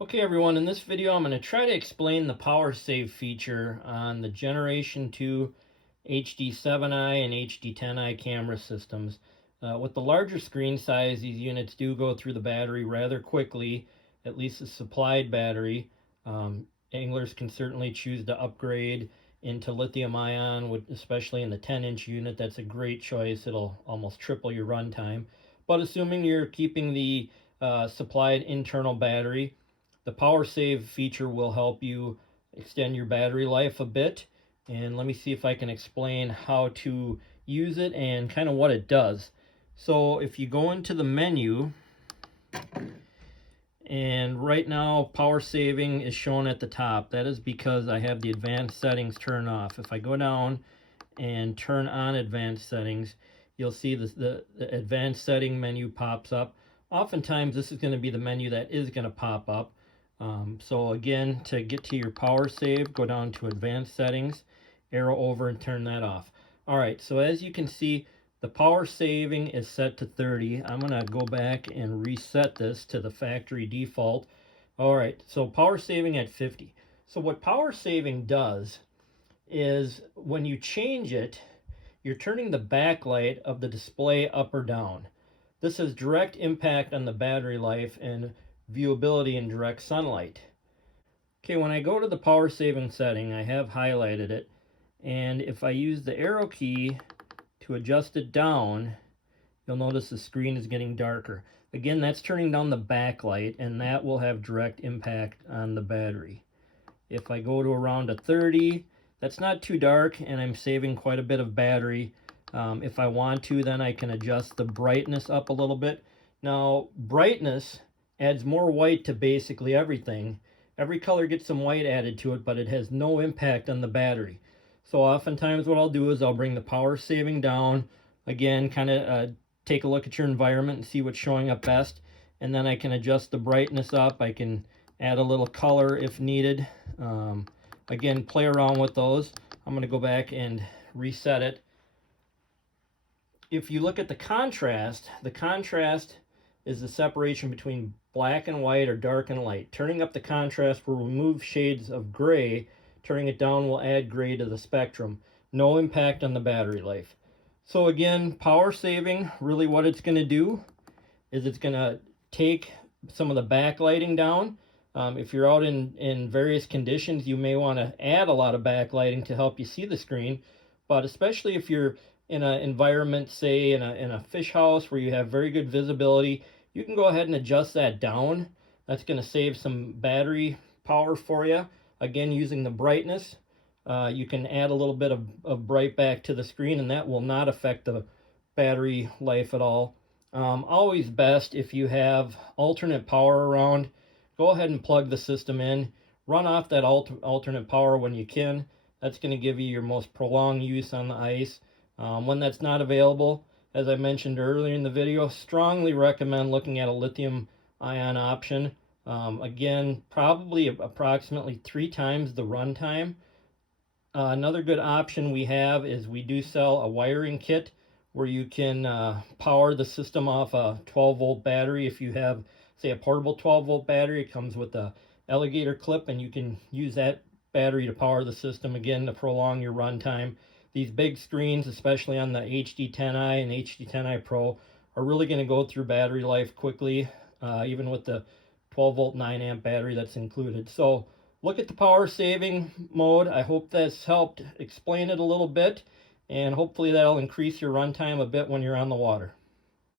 Okay everyone, in this video I'm going to try to explain the power save feature on the Generation 2 HD7i and HD10i camera systems. With the larger screen size, these units do go through the battery rather quickly, at least the supplied battery. Anglers can certainly choose to upgrade into lithium ion, especially in the 10-inch unit. That's a great choice. It'll almost triple your runtime. But assuming you're keeping the supplied internal battery, the power save feature will help you extend your battery life a bit. And let me see if I can explain how to use it and kind of what it does. So if you go into the menu, and right now power saving is shown at the top. That is because I have the advanced settings turned off. If I go down and turn on advanced settings, you'll see the advanced setting menu pops up. Oftentimes this is going to be the menu that is going to pop up. So again, to get to your power save, go down to advanced settings, arrow over and turn that off. All right, so as you can see, the power saving is set to 30. I'm going to go back and reset this to the factory default. All right, so power saving at 50. So what power saving does is when you change it, you're turning the backlight of the display up or down. This has direct impact on the battery life and viewability in direct sunlight. Okay, when I go to the power saving setting, I have highlighted it, and if I use the arrow key to adjust it down, you'll notice the screen is getting darker. Again, that's turning down the backlight, and that will have direct impact on the battery. If I go to around a 30, that's not too dark, and I'm saving quite a bit of battery. If I want to, then I can adjust the brightness up a little bit. Now, brightness adds more white to basically everything. Every color gets some white added to it, but it has no impact on the battery. So oftentimes what I'll do is I'll bring the power saving down. Again, kind of take a look at your environment and see what's showing up best. And then I can adjust the brightness up. I can add a little color if needed. Again, play around with those. I'm going to go back and reset it. If you look at the contrast is the separation between black and white or dark and light. Turning up the contrast will remove shades of gray. Turning it down will add gray to the spectrum. No impact on the battery life. So again, power saving, really what it's going to do is it's going to take some of the backlighting down. If you're out in various conditions, you may want to add a lot of backlighting to help you see the screen. But especially if you're in an environment, say in a fish house where you have very good visibility, you can go ahead and adjust that down. That's going to save some battery power for you. Again, using the brightness, you can add a little bit of bright back to the screen, and that will not affect the battery life at all. Always best if you have alternate power around, go ahead and plug the system in. Run off that alternate power when you can. That's going to give you your most prolonged use on the ice. When that's not available, as I mentioned earlier in the video, strongly recommend looking at a lithium ion option. Again, probably approximately 3 times the runtime. Another good option we have is we do sell a wiring kit where you can power the system off a 12-volt battery. If you have, say, a portable 12-volt battery, it comes with a alligator clip, and you can use that battery to power the system, again, to prolong your runtime. These big screens, especially on the HD10i and HD10i Pro, are really going to go through battery life quickly, even with the 12-volt 9-amp battery that's included. So look at the power saving mode. I hope this helped explain it a little bit, and hopefully that'll increase your runtime a bit when you're on the water.